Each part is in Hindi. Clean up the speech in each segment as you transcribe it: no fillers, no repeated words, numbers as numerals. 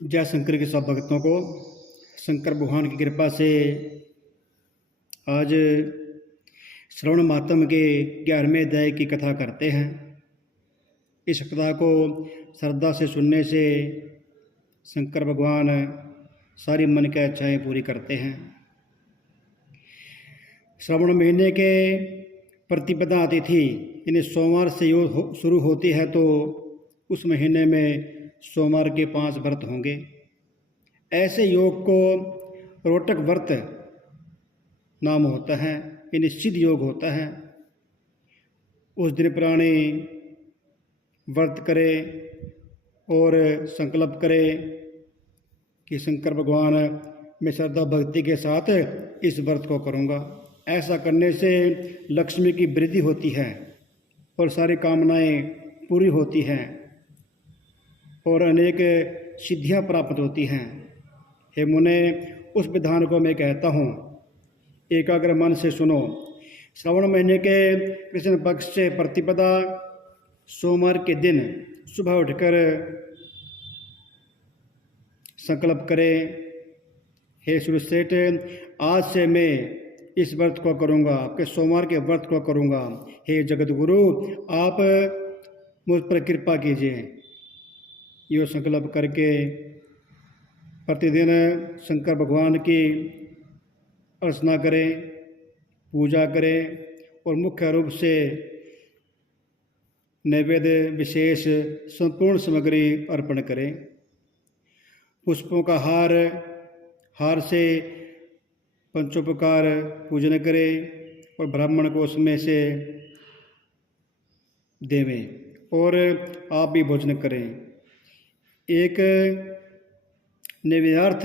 जय शंकर के सब भक्तों को शंकर भगवान की कृपा से आज श्रवण मातम के 11वें अध्याय की कथा करते हैं। इस कथा को श्रद्धा से सुनने से शंकर भगवान सारी मन की इच्छाएं पूरी करते हैं। श्रावण महीने के प्रतिपदा तिथि यानी सोमवार से योग शुरू होती है, तो उस महीने में सोमवार के 5 व्रत होंगे। ऐसे योग को रोटक व्रत नाम होता है, ये निश्चित योग होता है। उस दिन प्राणी व्रत करे और संकल्प करे कि शंकर भगवान मैं श्रद्धा भक्ति के साथ इस व्रत को करूँगा। ऐसा करने से लक्ष्मी की वृद्धि होती है और सारी कामनाएं पूरी होती हैं और अनेक सिद्धियां प्राप्त होती हैं। हे मुने, उस विधान को मैं कहता हूँ, एकाग्र मन से सुनो। श्रावण महीने के कृष्ण पक्ष से प्रतिपदा सोमवार के दिन सुबह उठकर संकल्प करें, हे सुरसेठ, आज से मैं इस व्रत को करूँगा, आपके सोमवार के व्रत को करूँगा। हे जगत गुरु, आप मुझ पर कृपा कीजिए। यो संकल्प करके प्रतिदिन शंकर भगवान की अर्चना करें, पूजा करें और मुख्य रूप से नैवेद्य विशेष संपूर्ण सामग्री अर्पण करें। पुष्पों का हार से पंचोपकार पूजन करें और ब्राह्मण को उसमें से देवें और आप भी भोजन करें। एक नैवेद्यार्थ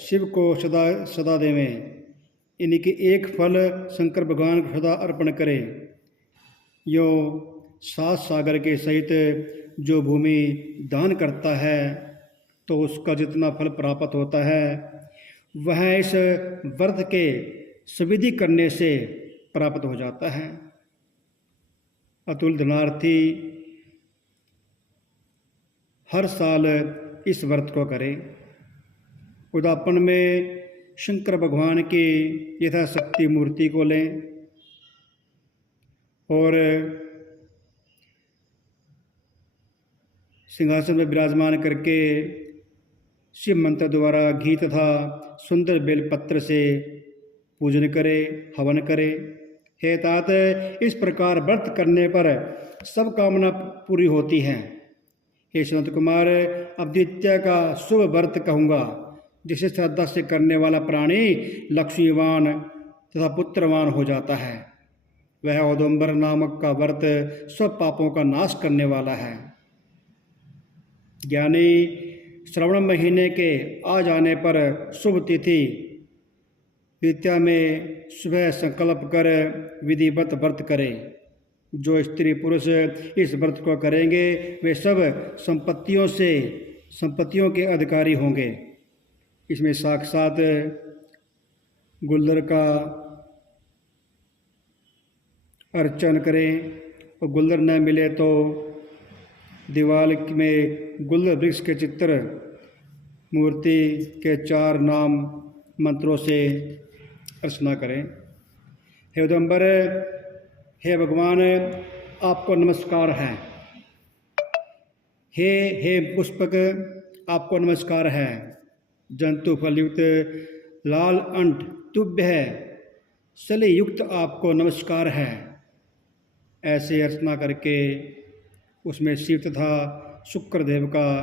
शिव को सदा देवें, इनकी एक फल शंकर भगवान को सदा अर्पण करें। यो 7 सागर के सहित जो भूमि दान करता है तो उसका जितना फल प्राप्त होता है वह इस व्रत के सुविधि करने से प्राप्त हो जाता है। अतुल धनार्थी हर साल इस व्रत को करें। उद्यापन में शंकर भगवान की यथाशक्ति मूर्ति को लें और सिंहासन में विराजमान करके शिव मंत्र द्वारा घी तथा सुंदर बेलपत्र से पूजन करें, हवन करें। हे तात, इस प्रकार व्रत करने पर सब कामना पूरी होती हैं। हे संत कुमार, अब द्वितीय का शुभ व्रत कहूँगा, जिसे श्रद्धा से करने वाला प्राणी लक्ष्मीवान तथा पुत्रवान हो जाता है। वह औदुंबर नामक का व्रत सब पापों का नाश करने वाला है। ज्ञानी श्रवण महीने के आ जाने पर शुभ तिथि द्वितीया में सुबह संकल्प कर विधिवत व्रत करें। जो स्त्री पुरुष इस व्रत को करेंगे वे सब संपत्तियों के अधिकारी होंगे। इसमें साक्षात गुल्लर का अर्चन करें और गुल्लर न मिले तो दीवार में गुल्लर वृक्ष के चित्र मूर्ति के 4 नाम मंत्रों से अर्चना करें। हे उदंबर, हे भगवान, आपको नमस्कार है। हे पुष्पक, आपको नमस्कार है। जंतु फलयुक्त लाल अंट तुभ्य है, सले युक्त आपको नमस्कार है। ऐसे अर्चना करके उसमें शिव तथा शुक्र देव का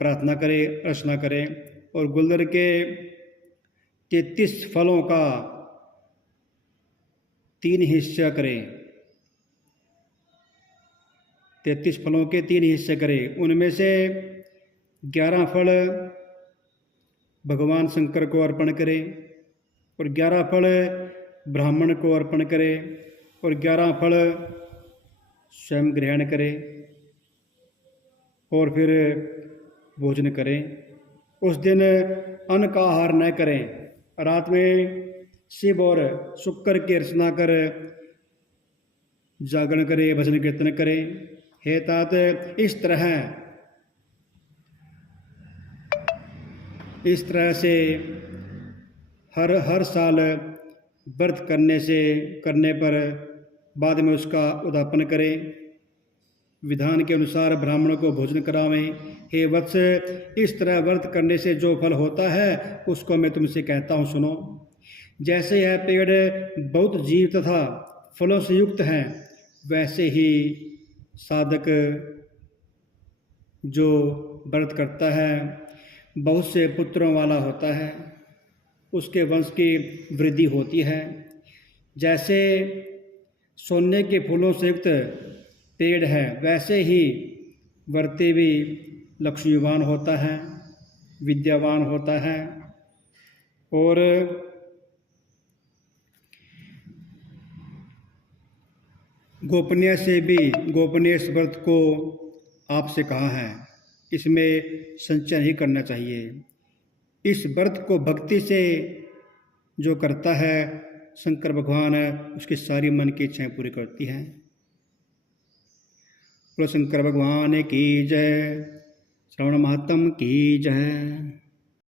प्रार्थना करें, अर्चना करें और गुल्लर के 33 फलों का 3 हिस्सा करें। 33 फलों के 3 हिस्से करें। उनमें से 11 फल भगवान शंकर को अर्पण करें और 11 फल ब्राह्मण को अर्पण करें और 11 फल स्वयं ग्रहण करें और फिर भोजन करें। उस दिन अन्न का आहार न करें। रात में शिव और शुक्र की अर्चना कर जागरण करें, भजन कीर्तन करें। हे तात, इस तरह इस तरह से हर साल व्रत करने पर बाद में उसका उद्यापन करें, विधान के अनुसार ब्राह्मणों को भोजन करावें। हे वत्स, इस तरह व्रत करने से जो फल होता है उसको मैं तुमसे कहता हूँ, सुनो। जैसे यह पेड़ बहुत जीव तथा फलों से युक्त हैं, वैसे ही साधक जो व्रत करता है बहुत से पुत्रों वाला होता है, उसके वंश की वृद्धि होती है। जैसे सोने के फूलों से युक्त पेड़ है, वैसे ही व्रती भी लक्ष्मीवान होता है, विद्यावान होता है। और गोपनीय इस व्रत को आपसे कहा है, इसमें संचय नहीं करना चाहिए। इस व्रत को भक्ति से जो करता है, शंकर भगवान उसकी सारी मन की इच्छाएं पूरी करती हैं। बोलो शंकर भगवान की जय, श्रवण महात्म की जय।